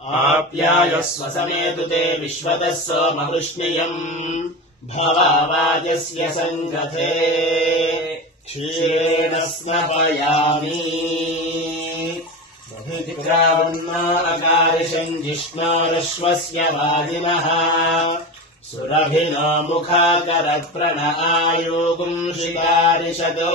आप्यायस्व समेतु ते विश्वतः सोमवृष्णियम् भवावाजस्य सङ्गते क्षीरेण स्नपयामि। अकारिषम् जिष्णोरश्वस्य वादिनः सुरभिनो मुखाकरप्रण आयोगुम् शिकारिषदो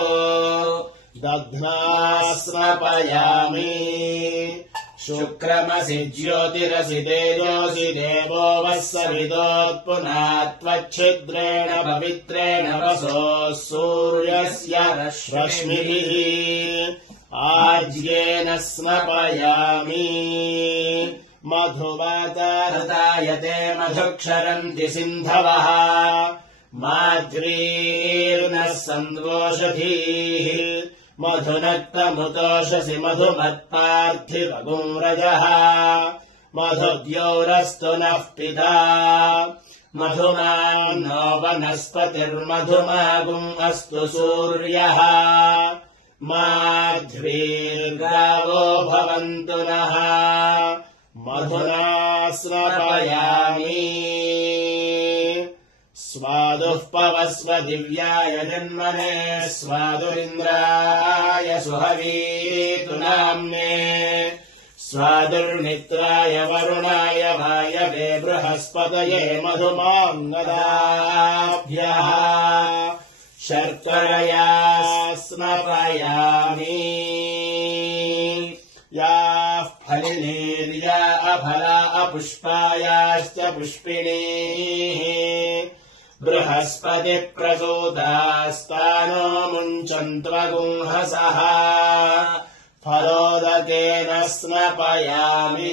दध्ना स्नपयामि शुक्रमसि ज्योतिरसि तेजोऽसि देवो वः सविदोत्पुना त्वच्छिद्रेण पवित्रेण वसोः सूर्यस्य रश्मिभिः। आज्येन स्नपयामि मधुवातारतायते मधुक्षरन्ति सिन्धवः। माध्वीर्नः सन्द्वोषधीः मधुनक्तमुतोषसि मधुमत्पार्थिवगुम् रजः मधुद्योरस्तु नः पिता। मधुमान्नो वनस्पतिर्मधुमागुम् अस्तु सूर्यः। माध्वीर्गावो भवन्तु नः। मधुना स्नपयामि स्वादुः पवस्व दिव्याय जन्मने स्वादुरिन्द्राय सुहवीतु नाम्ने स्वादुर्मित्राय वरुणाय वायवे बृहस्पतये मधुमाङ्गदाभ्यः शर्करया स्नपयामि याः फलिनीर्या अफला अपुष्पायाश्च पुष्पिणीः बृहस्पतिप्रसूतास्तानो मुञ्चन्त्वगुंहसः फलोदकेन स्नपयामि